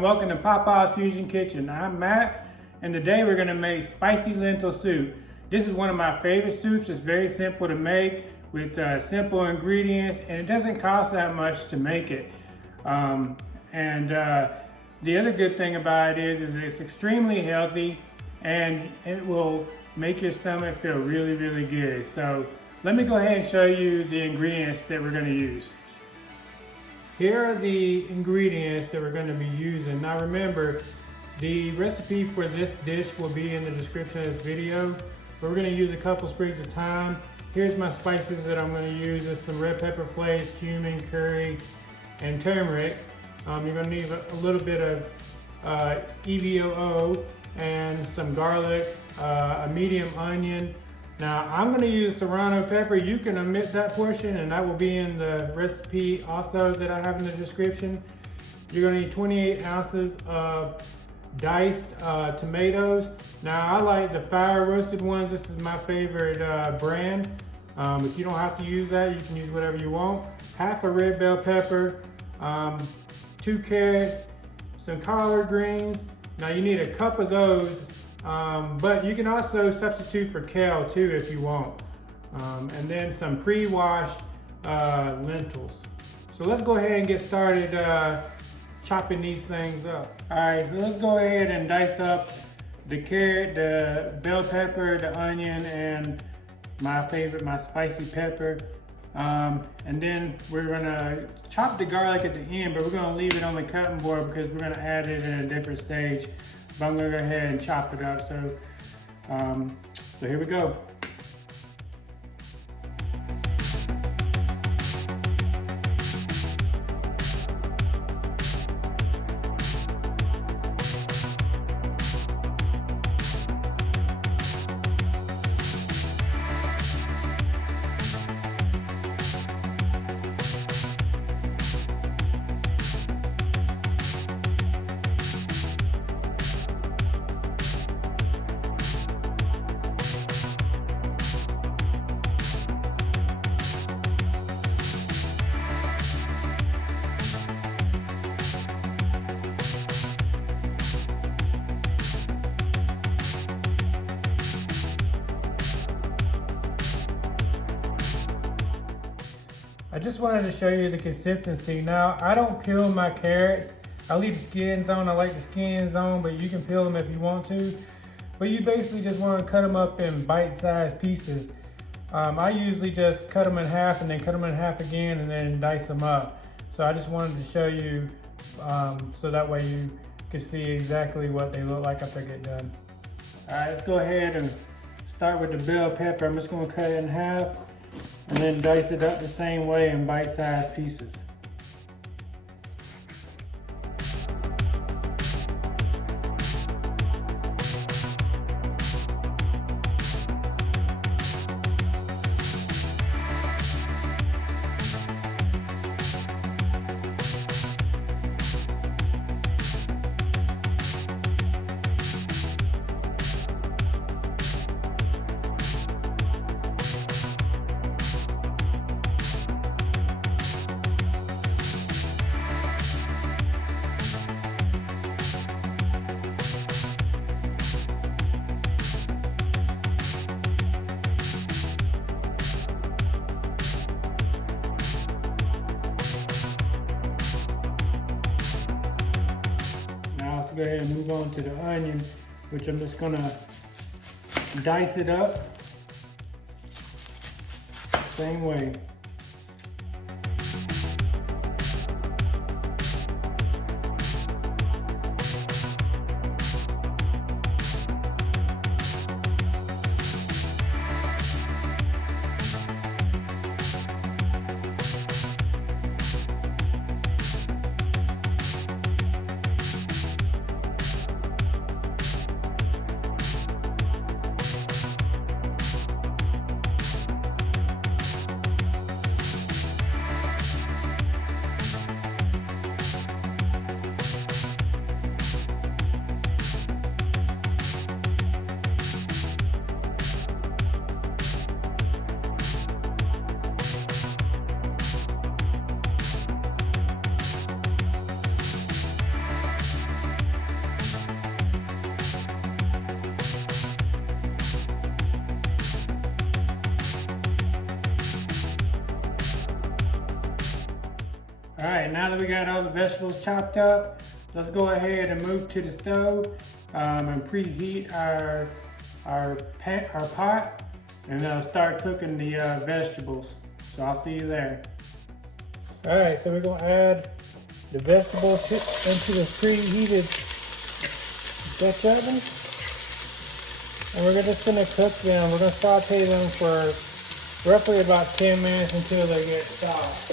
and welcome to Pawpaw's Fusion Kitchen. I'm Matt, and today we're going to make spicy lentil soup. This is one of my favorite soups. It's very simple to make with simple ingredients, and it doesn't cost that much to make it. The other good thing about it is it's extremely healthy, and it will make your stomach feel really, really good. So let me go ahead and show you the ingredients that we're going to use. Here are the ingredients that we're going to be using. Now remember, the recipe for this dish will be in the description of this video. We're going to use a couple sprigs of thyme. Here's my spices that I'm going to use. There's some red pepper flakes, cumin, curry, and turmeric. You're going to need a little bit of EVOO and some garlic, a medium onion. Now I'm going to use serrano pepper. You can omit that portion, and that will be in the recipe also that I have in the description. You're going to need 28 ounces of diced tomatoes. Now I like the fire roasted ones. This is my favorite brand. If you don't have to use that, you can use whatever you want. Half a red bell pepper, 2 carrots, some collard greens. Now you need a cup of those. But you can also substitute for kale too if you want. And then some pre-washed lentils. So let's go ahead and get started chopping these things up. Alright, so let's go ahead and dice up the carrot, the bell pepper, the onion, and my favorite, my spicy pepper. And then we're gonna chop the garlic at the end, but we're gonna leave it on the cutting board because we're gonna add it in a different stage. But I'm gonna go ahead and chop it up. So here we go. I just wanted to show you the consistency. Now, I don't peel my carrots. I leave the skins on. I like the skins on, but you can peel them if you want to. But you basically just want to cut them up in bite-sized pieces. I usually just cut them in half and then cut them in half again and then dice them up. So I just wanted to show you so that way you can see exactly what they look like after I get done. All right, let's go ahead and start with the bell pepper. I'm just going to cut it in half and then dice it up the same way in bite-sized pieces. Go ahead and move on to the onion, which I'm just gonna dice it up same way. All right, now that we got all the vegetables chopped up, let's go ahead and move to the stove and preheat our pot, and then I'll start cooking the vegetables. So I'll see you there. All right, so we're gonna add the vegetables into this preheated Dutch oven, and we're just gonna cook them. We're gonna saute them for roughly about 10 minutes until they get soft.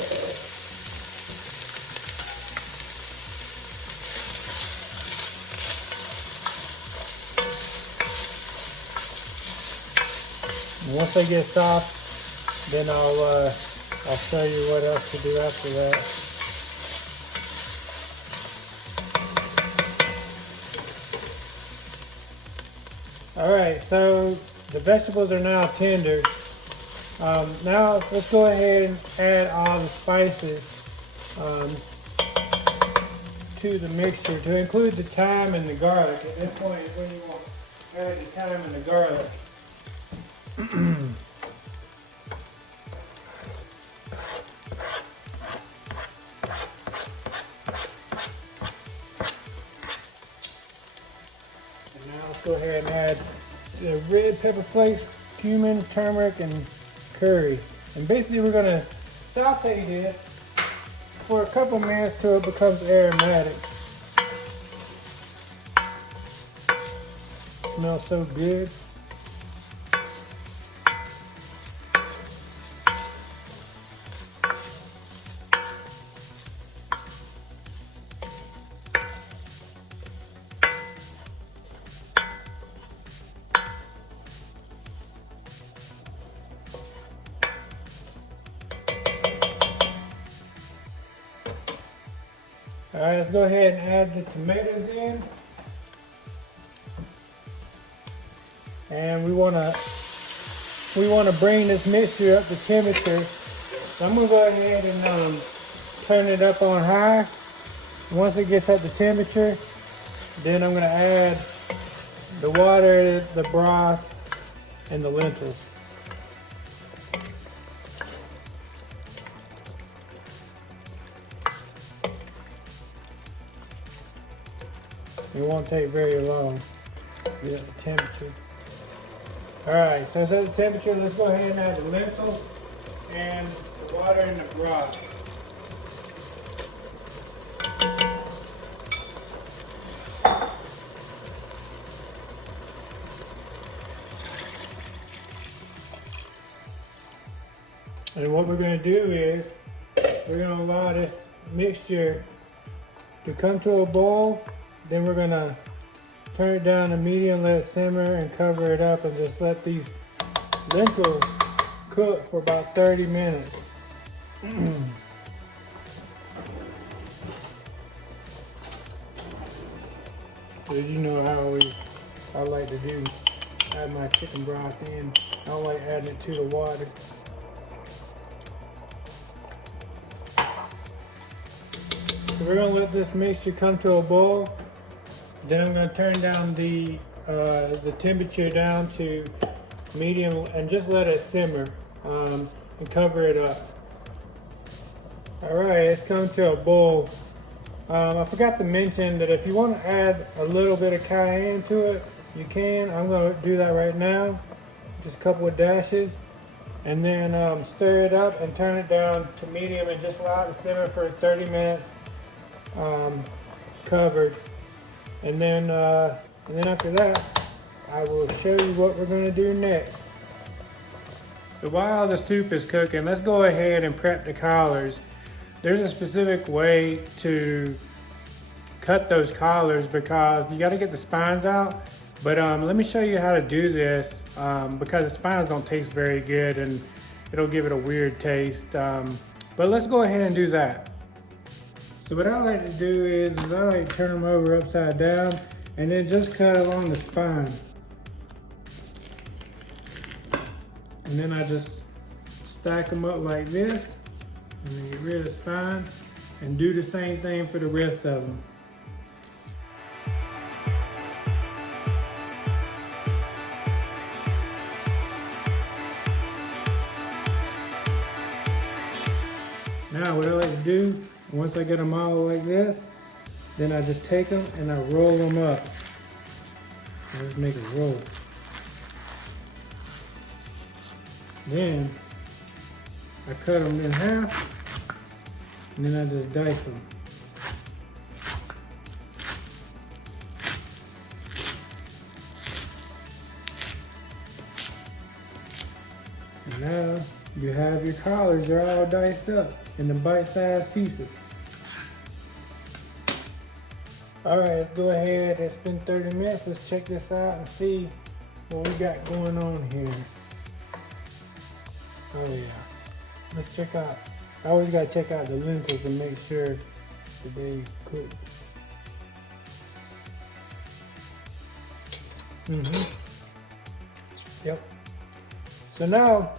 And once they get soft, then I'll show you what else to do after that. All right, so the vegetables are now tender. Now let's go ahead and add all the spices to the mixture, to include the thyme and the garlic. At this point is when you want to add the thyme and the garlic. Go ahead and add the red pepper flakes, cumin, turmeric, and curry. And basically we're going to saute this for a couple minutes till it becomes aromatic. Smells so good. All right, let's go ahead and add the tomatoes in. And we want to bring this mixture up to temperature. So I'm gonna go ahead and turn it up on high. Once it gets up to temperature, then I'm gonna add the water, the broth, and the lentils. It won't take very long to get up to temperature. Alright, so it's at the temperature. Let's go ahead and add the lentils and the water and the broth. And what we're going to do is we're going to allow this mixture to come to a boil. Then we're going to turn it down to medium, let it simmer, and cover it up, and just let these lentils cook for about 30 minutes. As you know, I like to add my chicken broth in. I don't like adding it to the water. So we're going to let this mixture come to a boil. Then I'm going to turn down the temperature down to medium and just let it simmer and cover it up. Alright, it's come to a boil. I forgot to mention that if you want to add a little bit of cayenne to it, you can. I'm going to do that right now. Just a couple of dashes. And then stir it up and turn it down to medium and just allow it to simmer for 30 minutes covered. And then after that, I will show you what we're going to do next. So while the soup is cooking, let's go ahead and prep the collards. There's a specific way to cut those collards because you got to get the spines out. But let me show you how to do this because the spines don't taste very good and it'll give it a weird taste. But let's go ahead and do that. So what I like to do is I like to turn them over upside down and then just cut along the spine. And then I just stack them up like this and then get rid of the spine and do the same thing for the rest of them. Now what I like to do Once I get them all like this, then I just take them and I roll them up. Let's make a roll. Then I cut them in half, and then I just dice them. And now you have your collards, they're all diced up into bite-sized pieces. All right, let's go ahead. It's been 30 minutes. Let's check this out and see what we got going on here. Oh yeah, let's check out. I always gotta check out the lentils and make sure that they cook. Yep. So now,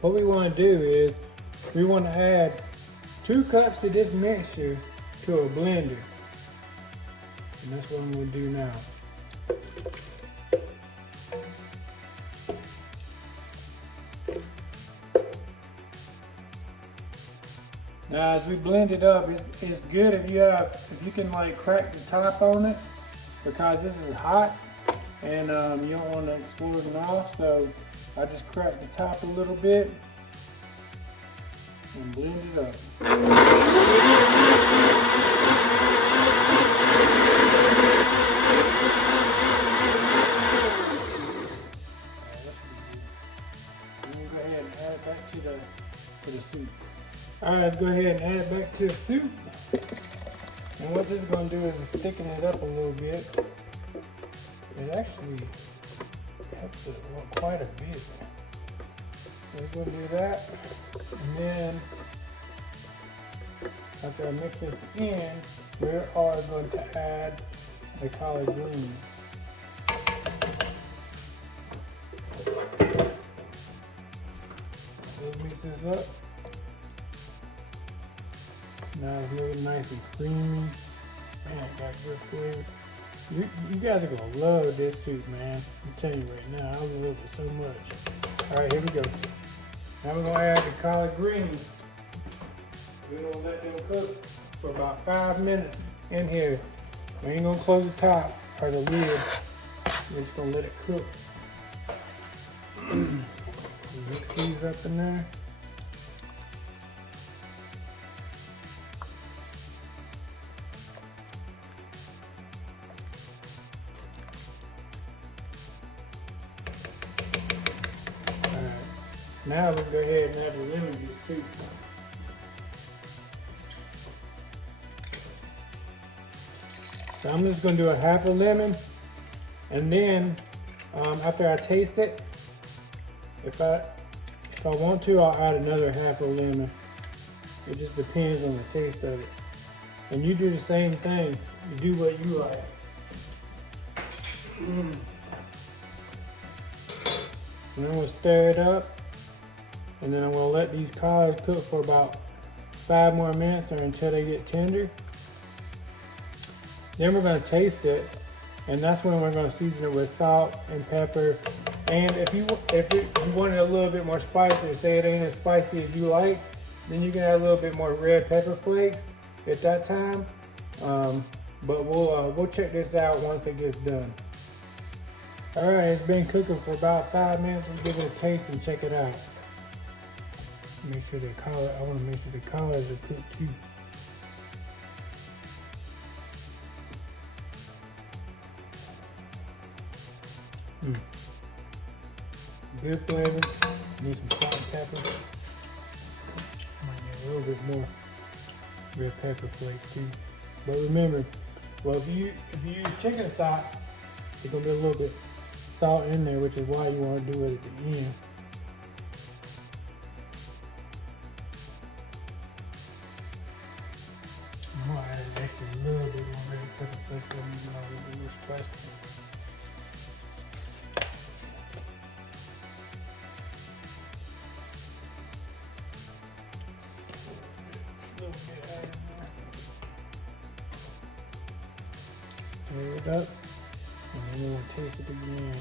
what we want to do is we want to add 2 cups of this mixture to a blender. And that's what I'm going to do now. Now as we blend it up, it's good if you can like crack the top on it, because this is hot and you don't want to explode it off. So I just crack the top a little bit and blend it up. To the soup. Alright, let's go ahead and add it back to the soup. And what this is going to do is thicken it up a little bit. It actually helps it quite a bit. So we're going to do that. And then, after I mix this in, we are going to add the collard greens. Mix this up. Now it's looking nice and creamy. Man, it got good flavor. You guys are gonna love this soup, man. I'm telling you right now, I love it so much. All right, here we go. Now we're gonna add the collard greens. We're gonna let them cook for about 5 minutes in here. We ain't gonna close the top or the lid. We're just gonna let it cook. Mix these up in there. Alright, now we'll go ahead and add the lemon juice too. So I'm just going to do a half a lemon, and then after I taste it, if I want to, I'll add another half a lemon. It just depends on the taste of it. And you do the same thing. You do what you like. And I'm gonna stir it up, and then I'm gonna let these collards cook for about 5 more minutes or until they get tender. Then we're gonna taste it, and that's when we're gonna season it with salt and pepper. And if you want it a little bit more spicy, say it ain't as spicy as you like, then you can add a little bit more red pepper flakes at that time. But we'll check this out once it gets done. All right, it's been cooking for about 5 minutes. Let's give it a taste and check it out. Make sure I want to make sure the collards are cooked too. Good flavor. Need some salt and pepper. Might need a little bit more red pepper flakes too. But remember, well, if you use chicken stock, there's gonna be a little bit salt in there, which is why you want to do it at the end. I'm gonna add an extra little bit more red pepper flakes so you know a little spicy. Stir it up, and then we'll taste it again.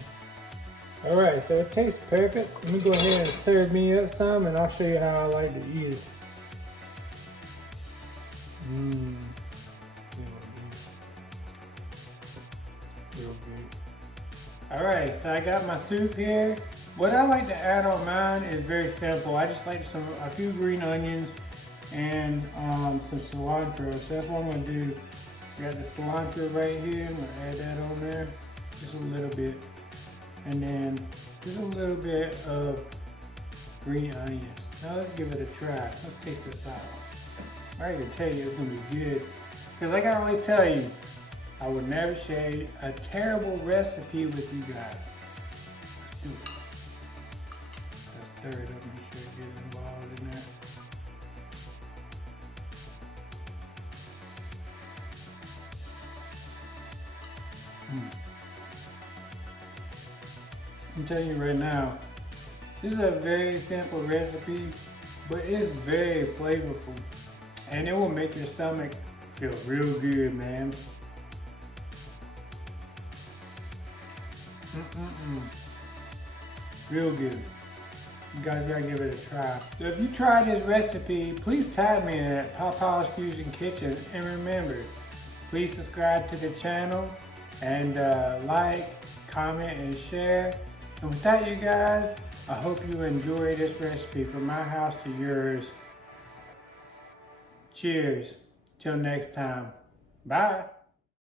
Alright, so it tastes perfect. Let me go ahead and serve me up some, and I'll show you how I like to eat it. Mmm. Real good. Alright, so I got my soup here. What I like to add on mine is very simple. I just like a few green onions and some cilantro. So that's what I'm going to do. I got the cilantro right here. I'm going to add that on there. Just a little bit. And then just a little bit of green onions. Now let's give it a try. Let's taste this out. I can tell you it's going to be good. Because like I always tell you, I would never share a terrible recipe with you guys. Let's do it. Let's stir it up, make sure it gets involved in there. I'm telling you right now, this is a very simple recipe, but it's very flavorful. And it will make your stomach feel real good, man. Real good. You guys gotta give it a try. So if you try this recipe, please tag me at pawpawsfusionkitchen. And remember, please subscribe to the channel and like, comment, and share. And with that, you guys, I hope you enjoy this recipe from my house to yours. Cheers. Till next time. Bye.